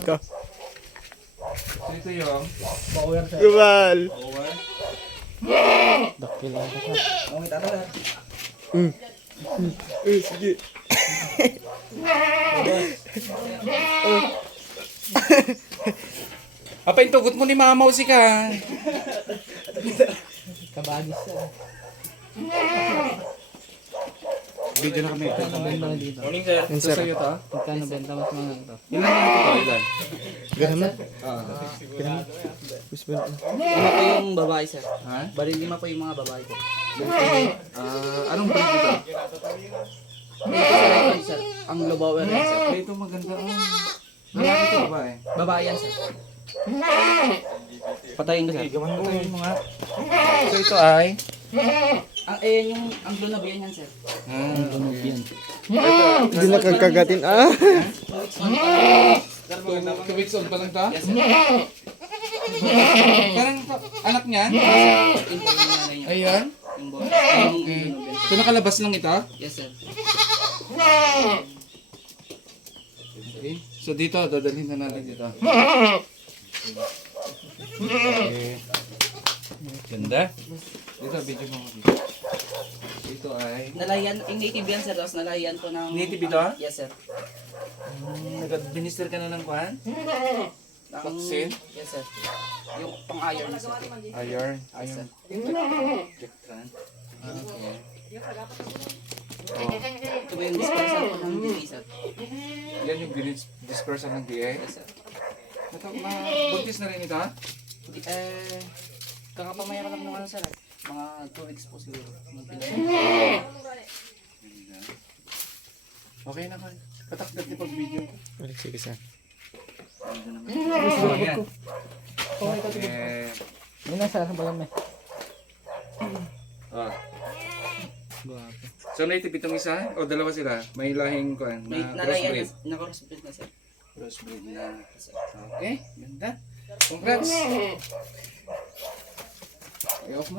Ka. So ito yung Power sir. Gubal. power. Dakil lang ka. Okay, tata sir. Sige. Apa yung tugot mo ni Mamaw si ka? Kabagis sir. Video na kami. Magkano benta mo dito? Morning sir. Yan, Ito sir. sa'yo to. Magkano benta mo sa mga ito? Ilan yan ito? Ilan? Ganun na. Gusto mo. Lima po yung babae sir. Ha? Bali lima po yung mga babae ko. Anong breed ito? Ito sir. Ang Lobower yan sir. Ay, ito maganda. Lalaki ito ba eh? Babae yan sir. Patayin ko sir. Gawan mo tayo mga. So ito ay? Ang blue na biyan yan sir. Hindi na kagagatin. Ah. 2 weeks old pa lang ta? Yes sir. Parang anak niya? Yung po yung nanay niya. Ayan. Yung boy. Yung Okay. blue na biyan. So nakalabas lang ito? Yes sir. Okay. So dito, dadalhin na natin dito. Okay. Ganda. Dito, video mo dito. Ito ay... Nalayan, yung native yan sir. Tapos nalayan ko ng... Native ito? Yes sir. Nag-administer ka na ng kwan? Ng- Vaccine? Yes sir. Yung pang-iron sir. Iron. Yes sir. Jectran. Okay. Ito ba yung dispersal ko ng DA sir? Yan yung dispersal ng DA. Yes sir. Buntis na rin ito? Kakapamaya ko lang ng ano sir. Mga 2 weeks po siguro. Okay na kan. Patakdat niyo pag video. Sige sir. Ayan. Okay. Yun na sir. Balang may. Oh. Guwapo. So native itong isa? O dalawa sila? May lahing kuan May na nalayan crossbreed. na crossbreed na sir. Crossbreed na. Okay, ganda. Congrats. I-off mo.